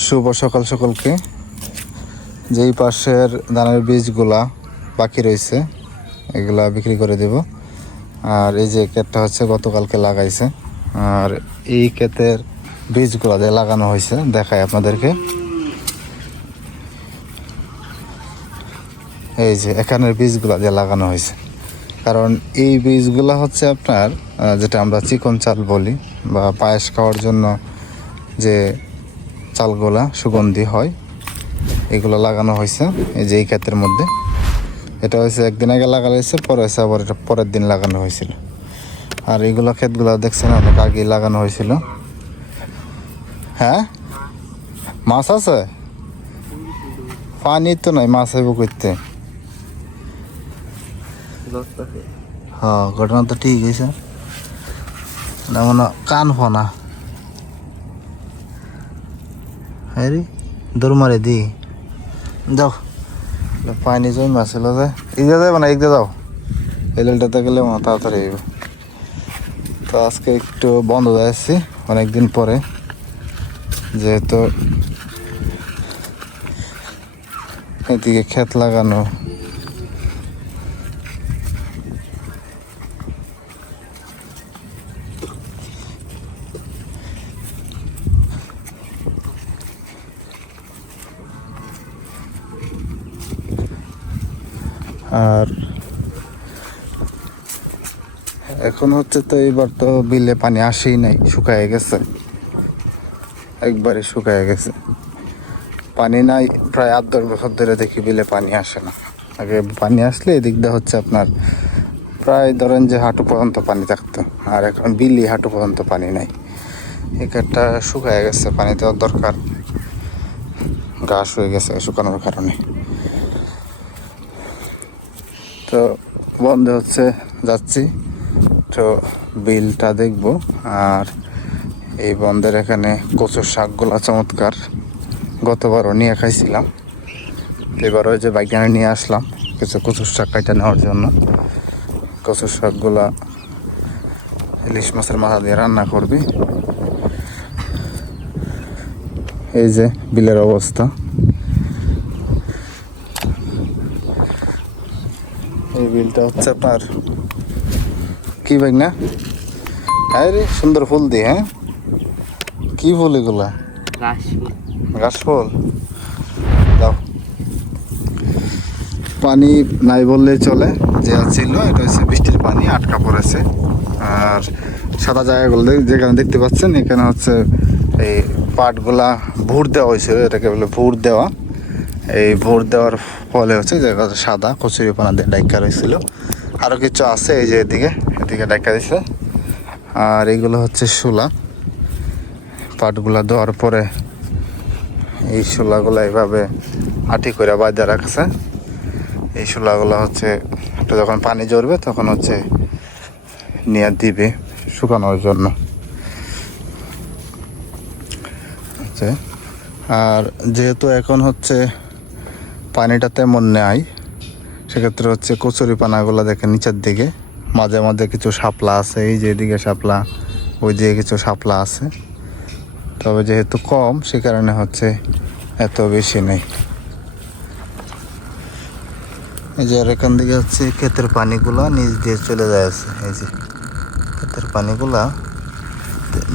শুভ সকাল সকলকে। যেই পাশের ধানের বীজগুলা বাকি রয়েছে, এগুলা বিক্রি করে দেব। আর এই যে ক্ষেতটা হচ্ছে গতকালকে লাগাইছে। আর এই ক্ষেতের বীজগুলা দিয়ে লাগানো হয়েছে, দেখাই আপনাদেরকে। এই যে এখানের বীজগুলা দিয়ে লাগানো হয়েছে। কারণ এই বীজগুলা হচ্ছে আপনার যেটা আমরা চিকন চাল বলি বা পায়েস খাওয়ার জন্য যে চালগুলা সুগন্ধি হয়। এগুলো লাগানো হয়েছে, এই যে এই ক্ষেতের মধ্যে। এটা হয়েছে একদিন আগে লাগানো হয়েছে, পরে হয়েছে আবার এটা পরের দিন লাগানো হয়েছিল। আর এইগুলো ক্ষেতগুলো দেখছেন, অনেক আগে লাগানো হয়েছিল। হ্যাঁ? মাছ আছে? পানি তো নাই, মাছ হইব করতে হ্যাঁ ঘটনা তো ঠিক না, মনে হয় কান ফোনা। হ্যাঁ দৌড় মারে দি। যাও। পানি জমি মাসে যে। ইদে যাবে না ইদে যাও। এই লেলটাতে গেলে তাড়াতাড়ি আইব তো আজকে একটু বন্ধ যাচ্ছি অনেকদিন পরে যেহেতু এদিকে ক্ষেত লাগানো। আর এখন হচ্ছে তো এবার তো বিলে পানি আসেই নাই, শুকায় গেছে। একবারে শুকায় গেছে। পানি নাই, প্রায় আট দশ বছর ধরে দেখি বিলে পানি আসে না। আগে পানি আসলে এদিক দিয়ে হচ্ছে আপনার প্রায় ধরেন যে হাঁটু পর্যন্ত পানি থাকতো, আর এখন বিলি হাঁটু পর্যন্ত পানি নাই। এখানটা শুকায় গেছে পানি দেওয়ার দরকার। ঘাস হয়ে গেছে শুকানোর কারণে। তো বন্ধ হচ্ছে, যাচ্ছি। তো বিলটা দেখব। আর এই বন্ধের এখানে কচুর শাকগুলা চমৎকার। গতবারও নিয়ে খাইছিলাম। এবার ওই যে বাইকানে নিয়ে আসলাম কিছু কচুর শাক কাইটা নেওয়ার জন্য। কচুর শাকগুলা ইলিশ মাছের মাথা দিয়ে রান্না করবি। এই যে বিলের অবস্থা। এই বিলটা হচ্ছে আপনার কি বাইক না? হ্যাঁ রে সুন্দর ফুল দিয়ে হ্যাঁ? কি ফুল এগুলা? গাছ ফুল। দাও। পানি নাই বললেই চলে যে ছিল এটা হচ্ছে বৃষ্টির পানি আটকা পড়েছে। আর সাদা জায়গাগুলো দেখ- যেখানে দেখতে পাচ্ছেন এখানে হচ্ছে এই পাটগুলা ভুর দেওয়া হয়েছিল এটাকে বলে ভুর দেওয়া। এই ভোট দেওয়ার ফলে হচ্ছে যে সাদা কচুরি পানা দিয়ে ডাইকা রয়েছিল। আরও কিছু আছে এই যে এদিকে এদিকে ডাইকা দিছে আর এইগুলো হচ্ছে শোলা। পাটগুলা দেওয়ার পরে এই শোলাগুলো এইভাবে আটি করে বাঁধা রাখছে। এই শোলাগুলো হচ্ছে একটু যখন পানি জড়বে তখন হচ্ছে নিয়ে দিবে শুকানোর জন্য। হচ্ছে আর যেহেতু এখন হচ্ছে পানিটা তেমন নেয়, সেক্ষেত্রে হচ্ছে কচুরি পানাগুলো দেখেন নিচের দিকে, মাঝে মাঝে কিছু শাপলা আছে, এই যে এদিকে শাপলা, ওই দিকে কিছু শাপলা আছে। তবে যেহেতু কম, সে কারণে হচ্ছে এত বেশি নেই। এই যে আর এখান থেকে হচ্ছে ক্ষেতের পানিগুলো নিচ দিয়ে চলে যাচ্ছে এই যে ক্ষেতের পানিগুলা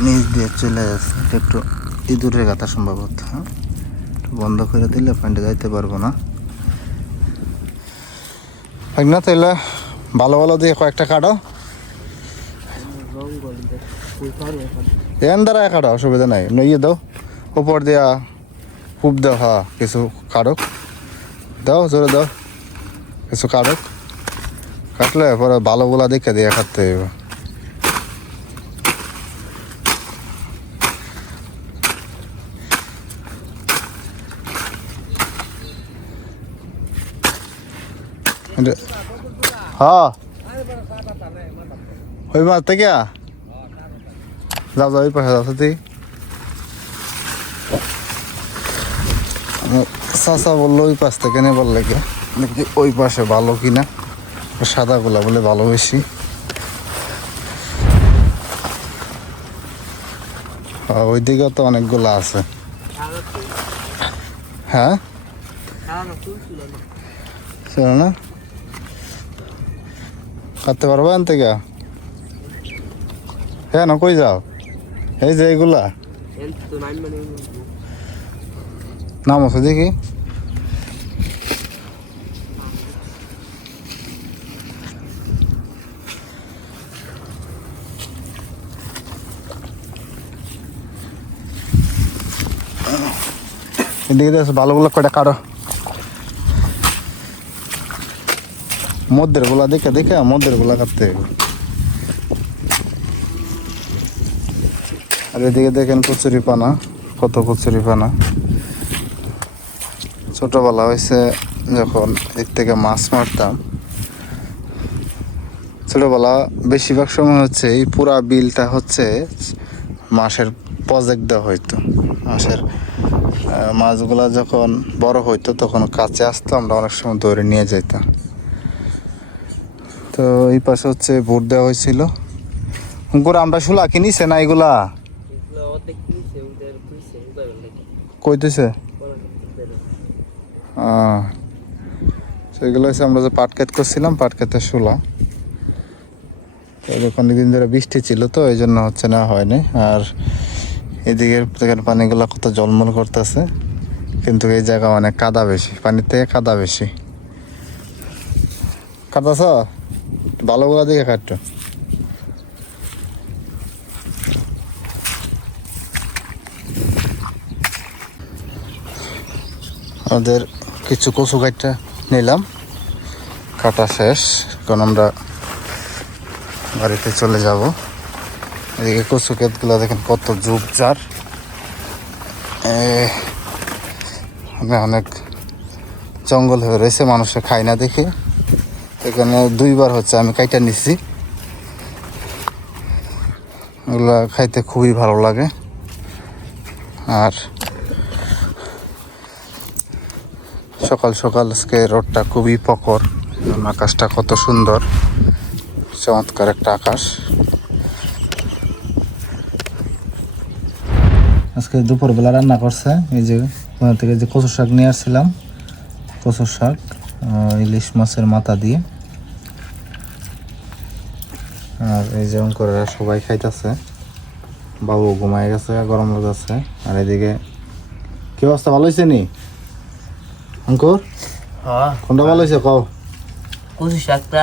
নিচ দিয়ে চলে যাচ্ছে একটু ইঁদুরের গাথা সম্ভবত হ্যাঁ? বন্ধ করে দিলে পানিটা যাইতে পারব না। না তাহলে ভালো ভালো দিয়ে কয়েকটা কাটো। এন দ্বারা কাটো, অসুবিধা নাই। নইয়ে দাও। উপর দিয়া খুব দাও হ্যাঁ কিছু কাটুক। দাও, জোরে দাও। কিছু কাটক। কাটলে পরে ভালোগুলা দেখে দিয়ে কাটতে হইব। হ্যাঁ ওই মাছ থেকে যাও যাও ওই পাশে যাও তুই চাচা বলল ওই পাশ থেকে নে বললে কি দেখি ওই পাশে ভালো কিনা সাদাগুলা বলে ভালো বেশি ওই দিকে তো অনেকগুলো আছে হ্যাঁ ছিল না কাটতে পারব এন থেকে? হ্যাঁ না, কই যাও? এই যে এইগুলা। নাম আছে দেখি। এদিকে ভালোগুলো কাটো মধ্যেরগুলা দেখে দেখে মধ্যেরগুলা কাটতে আর এদিকে দেখেন কচুরি পানা, কত কচুরি পানা। ছোটবেলা হয়েছে যখন এদিক থেকে মাছ মারতাম। ছোটবেলা বেশিরভাগ সময় হচ্ছে এই পুরা বিলটা হচ্ছে মাসের প্রজেক্ট দেওয়া হইতো। মাসের মাছগুলা যখন বড় হইতো তখন কাছে আসতো, আমরা অনেক সময় ধরে নিয়ে যেতাম তো এই পাশে হচ্ছে ভোট দেওয়া হয়েছিল। করে আমরা শুলা কিনিছে না এগুলা? কইতেছে? তো হচ্ছে আমরা যে পাট ক্ষেত করছিলাম পাট ক্ষেতের শুলা অনেকদিন ধরে বৃষ্টি ছিল তো এই জন্য হচ্ছে না হয়নি। আর এদিকের দেখেন পানিগুলো কত জলমল করতেছে। কিন্তু এই জায়গা অনেক কাদা বেশি পানির থেকে কাদা বেশি। কাটাছ ভালোগুলা দেখে কাটতো আমাদের কিছু কচু কাটটা নিলাম। কাটা শেষ। কারণ আমরা বাড়িতে চলে যাব। এদিকে কচু ক্ষেতগুলো দেখেন কত মানে অনেক জঙ্গল হয়ে রয়েছে, মানুষে খায় না দেখে। এখানে দুইবার হচ্ছে আমি কাইটা নিচ্ছি এগুলা খাইতে খুবই ভালো লাগে। আর সকাল সকাল আজকে রোডটা খুবই পকর আকাশটা কত সুন্দর, চমৎকার একটা আকাশ। আজকে দুপুরবেলা রান্না করছে, এই যে ওখান থেকে যে কচু শাক নিয়ে আসছিলাম কচু শাক ইলিশ মাছের মাথা দিয়ে। আর এই যে অঙ্করা সবাই খাইতেছে। বাবু ঘুমায় গেছে গরম লাগছে আর এদিকে কি অবস্থা ভালো হয়েছে নি? অঙ্কুর? হ্যাঁ। কোনটা ভালো হয়েছে কও? কচু শাকটা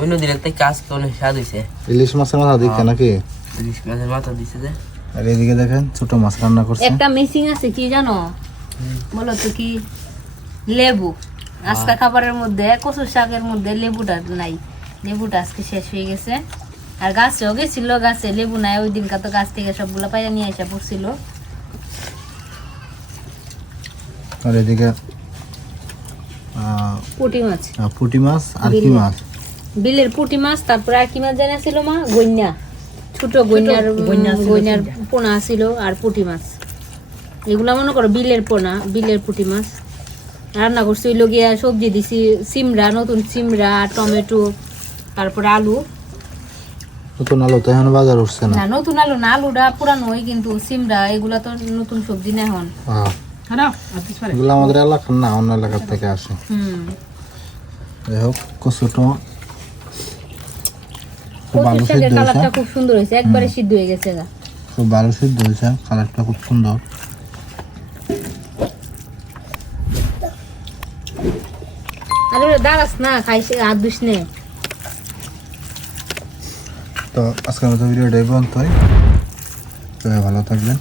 অন্য দিন একটা কাজ অনেক স্বাদ হয়েছে ইলিশ মাছের মাথা দিচ্ছে নাকি? ইলিশ মাছের মাথা দিছে যে। আর এদিকে দেখেন ছোট মাছ রান্না করছে। একটা মিসিং আছে কি জানো? বলো তো কি লেবু। আজকে খাবারের মধ্যে কচু শাকের মধ্যে লেবুটা নাই। লেবুটা আজকে শেষ হয়ে গেছে। আর গাছেও গেছিল গাছে লেবু নাই ওই দিনকার তো গাছ থেকে সবগুলো পাইয়া নিয়ে আসা পড়ছিল। আর এদিকে পুঁটি মাছ। পুঁটি মাছ আর কি বিলের। মাছ? বিলের পুঁটি মাছ তারপরে আর কি মাছ জানা ছিল মা? গইনা ছোট গইনার গইনার পোনা ছিল আর পুঁটি মাছ। এগুলা মনে করো বিলের পোনা বিলের পুঁটি মাছ। রান্না করছি ওই লগিয়া সবজি দিছি সিমড়া নতুন সিমড়া টমেটো তারপরে আলু। নতুন আলু তো এখন বাজার উঠছে না। না নতুন আলু না আলুটা পুরানো হয় কিন্তু সিমড়া এগুলা তো নতুন সবজি না এখন। হ্যাঁ। এগুলো আমাদের এলাকার না অন্য এলাকার থেকে আসে। যাই হোক কচুটো খুব ভালো সিদ্ধ হয়েছে। খুব সুন্দর হয়েছে একবারে সিদ্ধ হয়ে গেছে খুব ভালো সিদ্ধ হয়েছে কালারটা খুব সুন্দর। আরে ওরে দাঁড়াস না খাইছে হাত দুস নে। তো আজকের মতো ভিডিওটা এই পর্যন্তই। ভালো থাকবেন।